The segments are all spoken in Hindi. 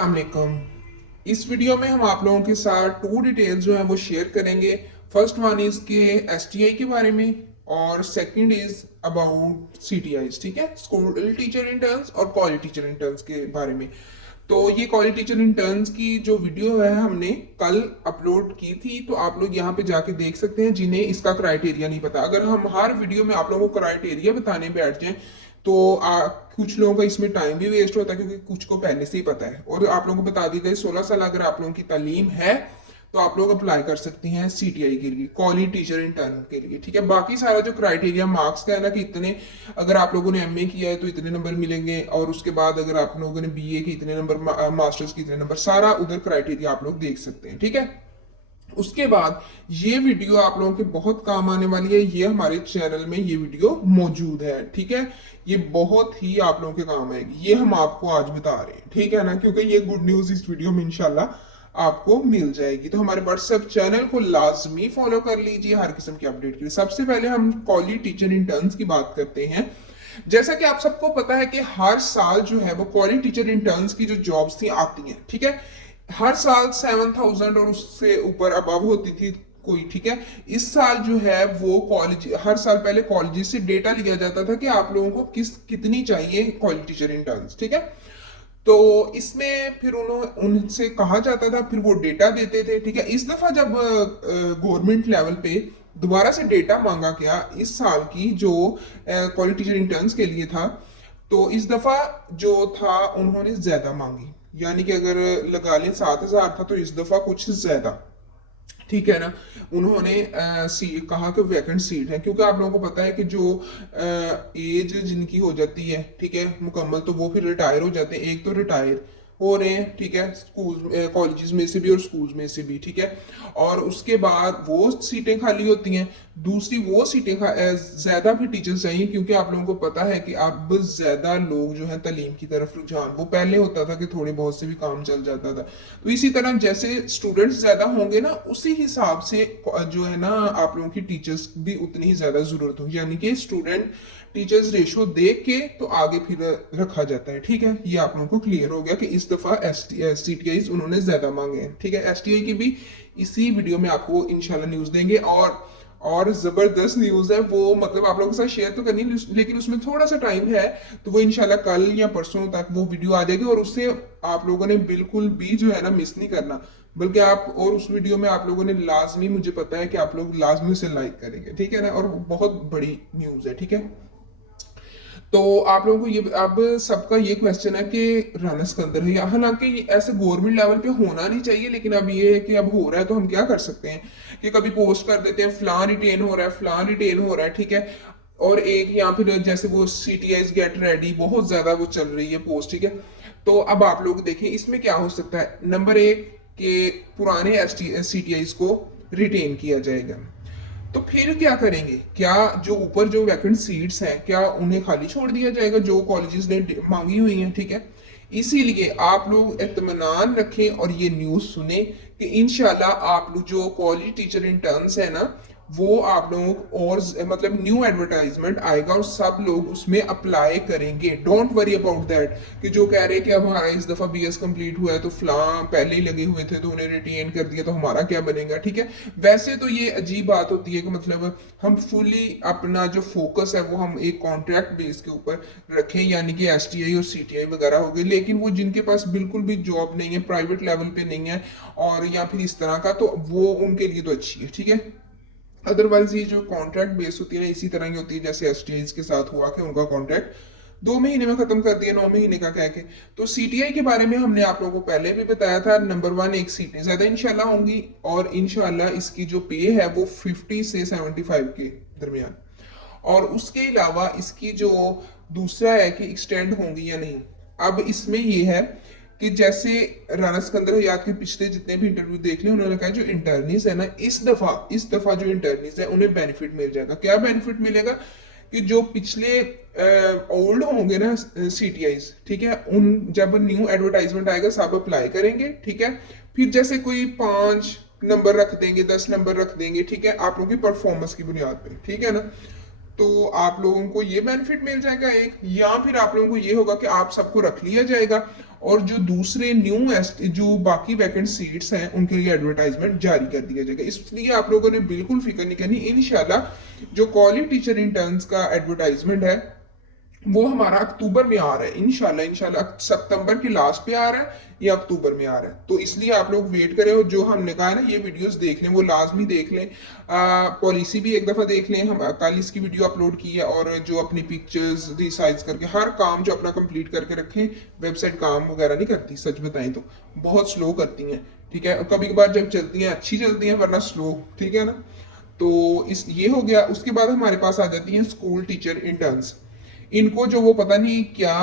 अस्सलामुअलैकुम। इस वीडियो में हम आप लोगों के साथ टू डिटेल्स जो है वो शेयर करेंगे। फर्स्ट वन इज के एसटीआई के बारे में और सेकंड इज अबाउट सीटीआईज। ठीक है, स्कूल टीचर इंटर्न्स और कॉलेज टीचर इंटर्न्स के बारे में। तो ये कॉलेज टीचर इंटर्न्स की जो वीडियो है हमने कल अपलोड की थी, तो आप लोग यहाँ पे जाके देख सकते हैं जिन्हें इसका क्राइटेरिया नहीं पता। अगर हम हर वीडियो में आप लोगों को क्राइटेरिया बताने बैठ जाएं तो कुछ लोगों का इसमें टाइम भी वेस्ट होता है, क्योंकि कुछ को पहले से ही पता है। और आप लोगों को बता दी गई 16 साल अगर आप लोगों की तालीम है तो आप लोग अप्लाई कर सकते हैं सीटीआई के लिए, कॉलेज टीचर इंटर्न के लिए। ठीक है, बाकी सारा जो क्राइटेरिया मार्क्स का है ना कि इतने, अगर आप लोगों ने एमए किया है तो इतने नंबर मिलेंगे, और उसके बाद अगर आप लोगों ने बीए के इतने नंबर, मास्टर्स के इतने नंबर, सारा उधर क्राइटेरिया आप लोग देख सकते हैं। ठीक है, उसके बाद ये वीडियो आप लोगों के बहुत काम आने वाली है। ये हमारे चैनल में ये वीडियो मौजूद है। ठीक है, ये बहुत ही आप लोगों के काम आएगी, ये हम आपको आज बता रहे हैं। ठीक है ना, क्योंकि ये गुड न्यूज इस वीडियो में इंशाल्लाह आपको मिल जाएगी। तो हमारे व्हाट्सएप चैनल को लाजमी फॉलो कर लीजिए हर किस्म की अपडेट के लिए। सबसे पहले हम कॉलेज टीचर इंटर्न्स की बात करते हैं। जैसा कि आप सबको पता है कि हर साल जो है वो कॉलेज टीचर इंटर्न्स की जो जॉब्स थी आती हैं। ठीक है, हर साल 7,000 और उससे ऊपर अबव होती थी कोई। ठीक है, इस साल जो है वो कॉलेज, हर साल पहले कॉलेज से डेटा लिया जाता था कि आप लोगों को कितनी चाहिए कॉलेज टीचर इंटर्न्स। ठीक है, तो इसमें फिर उनसे कहा जाता था, फिर वो डेटा देते थे। ठीक है, इस दफा जब गवर्नमेंट लेवल पे दोबारा से डेटा मांगा गया इस साल की जो कॉलेज टीचर इंटर्न्स के लिए था, तो इस दफा जो था उन्होंने ज्यादा मांगी। यानी कि अगर लगा लें 7,000 था, तो इस दफा कुछ ज्यादा। ठीक है ना, उन्होंने कहा कि वैकेंट सीट है, क्योंकि आप लोगों को पता है कि जो एज जिनकी हो जाती है, ठीक है, मुकम्मल, तो वो फिर रिटायर हो जाते हैं। एक तो रिटायर हो रहे हैं, ठीक है, स्कूल कॉलेजेस में से भी और स्कूल्स में से भी। ठीक है, और उसके बाद वो सीटें खाली होती हैं। दूसरी वो सीटें ज्यादा भी टीचर्स चाहिए, क्योंकि आप लोगों को पता है कि अब ज्यादा लोग जो है तालीम की तरफ रुझान, वो पहले होता था कि थोड़े बहुत से भी काम चल जाता था। तो इसी तरह जैसे स्टूडेंट्स ज्यादा होंगे ना, उसी हिसाब से जो है ना आप लोगों की टीचर्स भी उतनी ही ज्यादा जरूरत होगी। यानी कि स्टूडेंट टीचर्स रेशो देख के तो आगे फिर रखा जाता है। ठीक है, ये आप लोगों को क्लियर हो गया कि इस दफा सीटीआई उन्होंने ज्यादा मांगे हैं। ठीक है, एसटीआई की भी इसी वीडियो में आपको इंशाल्लाह न्यूज देंगे। और जबरदस्त न्यूज है वो, मतलब आप लोगों के साथ शेयर तो करनी, लेकिन उसमें थोड़ा सा टाइम है, तो वो इंशाल्लाह कल या परसों तक वो वीडियो आ जाएगी। और उससे आप लोगों ने बिल्कुल भी जो है ना मिस नहीं करना, बल्कि आप, और उस वीडियो में आप लोगों ने लाजमी, मुझे पता है कि आप लोग लाजमी उसे लाइक करेंगे। ठीक है ना, और बहुत बड़ी न्यूज है। ठीक है, तो आप लोगों को ये, अब सबका ये क्वेश्चन है कि राना सिकंदर है, हालांकि ऐसे गवर्नमेंट लेवल पे होना नहीं चाहिए, लेकिन अब ये है कि अब हो रहा है, तो हम क्या कर सकते हैं कि कभी पोस्ट कर देते हैं फलां रिटेन हो रहा है, फलां रिटेन हो रहा है। ठीक है, और एक यहाँ फिर जैसे वो सीटीआईज गेट रेडी बहुत ज्यादा वो चल रही है पोस्ट। ठीक है, तो अब आप लोग देखें इसमें क्या हो सकता है। नंबर एक, कि पुराने एस सीटीआईज को रिटेन किया जाएगा। तो फिर क्या करेंगे, क्या जो ऊपर जो वैकेंट सीट्स हैं क्या उन्हें खाली छोड़ दिया जाएगा जो कॉलेजेस ने मांगी हुई हैं। ठीक है, इसीलिए आप लोग इत्मीनान रखें और ये न्यूज़ सुने कि इंशाल्लाह आप लोग जो कॉलेज टीचर इंटर्न्स है ना, वो आप लोगों को, और मतलब न्यू एडवर्टाइजमेंट आएगा और सब लोग उसमें अप्लाई करेंगे। डोंट वरी अबाउट दैट कि जो कह रहे हैं कि अब हमारा इस दफा बीएस कंप्लीट हुआ है तो फलां पहले ही लगे हुए थे तो उन्हें रिटेन कर दिया तो हमारा क्या बनेगा। ठीक है, वैसे तो ये अजीब बात होती है कि मतलब हम फुली अपना जो फोकस है वो हम एक कॉन्ट्रैक्ट बेस के ऊपर रखें, यानी कि एसटीआई और सीटीआई वगैरह हो गए। लेकिन वो जिनके पास बिल्कुल भी जॉब नहीं है, प्राइवेट लेवल पे नहीं है, और या फिर इस तरह का, तो वो उनके लिए तो अच्छी है। ठीक है, अदरवाइज ये जो कॉन्ट्रैक्ट बेस होती है ना, इसी तरह की होती है जैसे एसटीआईज के साथ हुआ कि उनका कॉन्ट्रैक्ट 2 महीने में खत्म कर दिया, 9 महीने का कह के। तो सीटीआई के बारे में हमने आप लोगों को पहले भी बताया था, नंबर 1, एक सीटें ज्यादा इंशाल्लाह होंगी, और इंशाल्लाह इसकी जो पे है वो 50 से 75 के दरमियान। और उसके अलावा इसकी जो दूसरा है कि एक्सटेंड होंगी या नहीं। अब इसमें ये है कि जैसे राना सिकंदर हयात के पिछले जितने भी इंटरव्यू देख लिए, उन्होंने कहा जो इंटर्नीज है ना, इस दफा जो इंटर्नीज है उन्हें बेनिफिट मिल जाएगा। क्या बेनिफिट मिलेगा कि जो पिछले ओल्ड होंगे ना सीटीआईज, ठीक है, उन जब न्यू एडवर्टाइजमेंट आएगा सब अप्लाई करेंगे। ठीक है, फिर जैसे कोई 5 नंबर रख देंगे, 10 नंबर रख देंगे, ठीक है, आप लोगों की परफॉर्मेंस की बुनियाद पे। ठीक है ना, तो आप लोगों को ये बेनिफिट मिल जाएगा एक, या फिर आप लोगों को ये होगा कि आप सबको रख लिया जाएगा और जो दूसरे जो बाकी वैकेंट सीट्स हैं उनके लिए एडवर्टाइजमेंट जारी कर दिया जाएगा। इसलिए आप लोगों ने बिल्कुल फिक्र नहीं करनी। इंशाल्लाह जो कॉलेज टीचर इंटर्न्स का एडवर्टाइजमेंट है वो हमारा अक्टूबर में आ रहा है, इंशाल्लाह। इंशाल्लाह सितंबर के लास्ट पे आ रहा है या अक्टूबर में आ रहा है, तो इसलिए आप लोग वेट करें। और जो हमने कहा ना ये वीडियोस देख लें, वो लाजमी देख लें। पॉलिसी भी एक दफ़ा देख लें, हम कल इसकी वीडियो अपलोड की है। और जो अपनी पिक्चर्स रिसाइज करके हर काम जो अपना कंप्लीट करके रखें। वेबसाइट काम वगैरह नहीं करती, सच बताएं तो बहुत स्लो करती हैं, ठीक है। कभी कभार जब चलती हैं अच्छी चलती हैं, वरना स्लो, ठीक है ना। तो इस ये हो गया। उसके बाद हमारे पास आ जाती हैं स्कूल टीचर इंटर्न्स। इनको जो वो पता नहीं क्या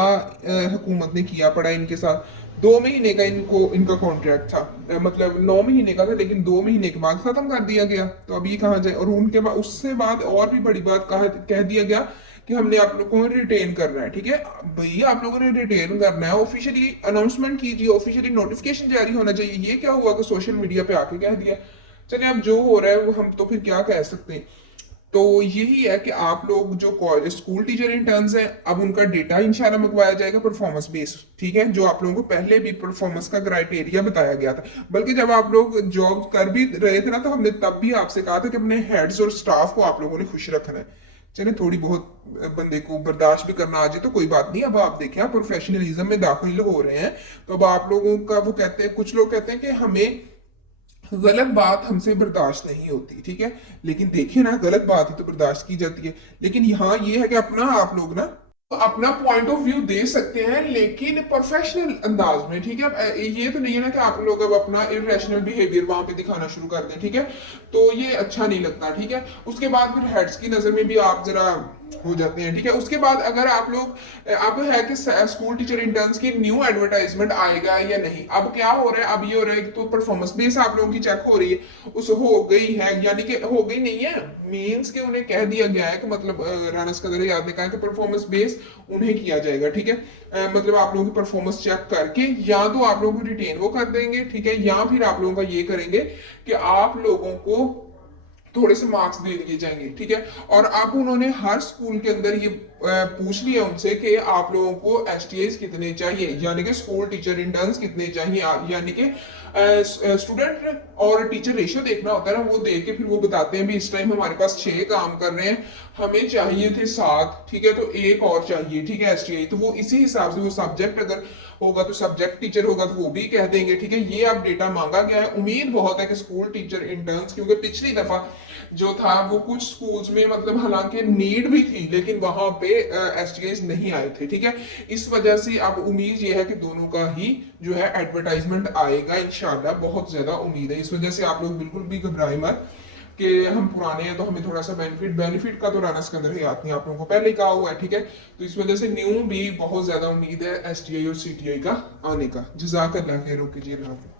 हुकूमत ने किया पड़ा इनके साथ। 2 महीने का इनका कॉन्ट्रैक्ट था, मतलब 9 महीने का था, लेकिन 2 महीने के बाद खत्म कर दिया गया। तो अब ये कहाँ जाए। और उनके बाद उससे बाद और भी बड़ी बात कह दिया गया कि हमने आप लोगों को रिटेन करना है, ठीक है। भैया आप लोगों ने रिटेन करना है, ऑफिशियली अनाउंसमेंट कीजिए, ऑफिशियली नोटिफिकेशन जारी होना चाहिए। ये क्या हुआ कि सोशल मीडिया पे आके कह दिया। चलिए अब जो हो रहा है वो हम तो फिर क्या कह सकते हैं। तो यही है कि आप लोग जो स्कूल टीचर इंटर्न्स हैं, अब उनका डेटा इंशाल्लाह मंगवाया जाएगा परफॉर्मेंस बेस्ड, ठीक है। जो आप लोगों को पहले भी परफॉर्मेंस का क्राइटेरिया बताया गया था। बल्कि जब आप लोग जॉब कर भी रहे थे ना, तो हमने तब भी आपसे कहा था कि अपने हेड्स और स्टाफ को आप लोगों ने खुश रखना है। चले थोड़ी बहुत बंदे को बर्दाश्त भी करना आ जाए तो कोई बात नहीं। अब आप देखें, आप प्रोफेशनलिज्म में दाखिल हो रहे हैं, तो अब आप लोगों का वो कहते हैं, कुछ लोग कहते हैं कि हमें गलत बात हमसे बर्दाश्त नहीं होती, ठीक है। लेकिन देखिए ना, गलत बात ही तो बर्दाश्त की जाती है। लेकिन यहाँ ये है कि अपना आप लोग ना अपना पॉइंट ऑफ व्यू दे सकते हैं, लेकिन प्रोफेशनल अंदाज में, ठीक है। अब ये तो नहीं है ना कि आप लोग अब अपना इरेशनल बिहेवियर वहां पे दिखाना शुरू कर दें, ठीक है। तो ये अच्छा नहीं लगता, ठीक है। उसके बाद फिर हेड्स की नजर में भी आप जरा हो जाते हैं, ठीक है। उसके बाद अगर आप लोग अब है कि स्कूल टीचर इंटर्न्स की न्यू एडवर्टाइजमेंट आएगा या नहीं। अब क्या हो रहा है, अब ये हो रहा है तो परफॉर्मेंस बेस आप लोगों की चेक हो रही है, उस हो गई है, यानी कि हो गई नहीं है, मींस के उन्हें कह दिया गया है कि मतलब राना सिकंदर याद ने कहा कि परफॉर्मेंस बेस उन्हें किया जाएगा, ठीक है। मतलब आप लोगों की परफॉर्मेंस चेक करके या तो आप लोगों को रिटेन वो कर देंगे, ठीक है, या फिर आप लोगों का ये करेंगे कि आप लोगों को थोड़े से मार्क्स दे दिए जाएंगे, ठीक है। और अब उन्होंने हर स्कूल के अंदर ये पूछ लिया उनसे कि आप लोगों को एसटीआईज कितने चाहिए, यानी कि स्कूल टीचर इंटर्न्स कितने चाहिए। यानी कि स्टूडेंट और टीचर रेशियो देखना होता है ना, वो देख के फिर वो बताते हैं भी इस टाइम हमारे पास 6 काम कर रहे हैं, हमें चाहिए थे 7, ठीक है, तो एक और चाहिए, ठीक है, एसटीआई। तो वो इसी हिसाब से वो सब्जेक्ट अगर होगा तो सब्जेक्ट टीचर होगा तो वो भी कह देंगे, ठीक है। ये अब डेटा मांगा गया है। उम्मीद बहुत है कि स्कूल टीचर इंटर्न्स, क्योंकि पिछली दफा जो था वो कुछ स्कूल्स में मतलब हालांकि नीड भी थी, लेकिन वहां पे एसटीआईज नहीं आए थे, ठीक है। इस वजह से अब उम्मीद ये है कि दोनों का ही जो है एडवर्टाइजमेंट आएगा इंशाल्लाह। बहुत ज्यादा उम्मीद है। इस वजह से आप लोग बिल्कुल भी घबराए मत कि हम पुराने हैं तो हमें थोड़ा सा बेनिफिट का तो राना सिकंदर ही आती है, आप लोगों को पहले ही कहा हुआ है, ठीक है। तो इस वजह से न्यू भी बहुत ज्यादा उम्मीद है एसटीआई और सीटीआई का आने का। जज़ाकल्लाह खैर, ओके जी, अल्लाह हाफ़िज़।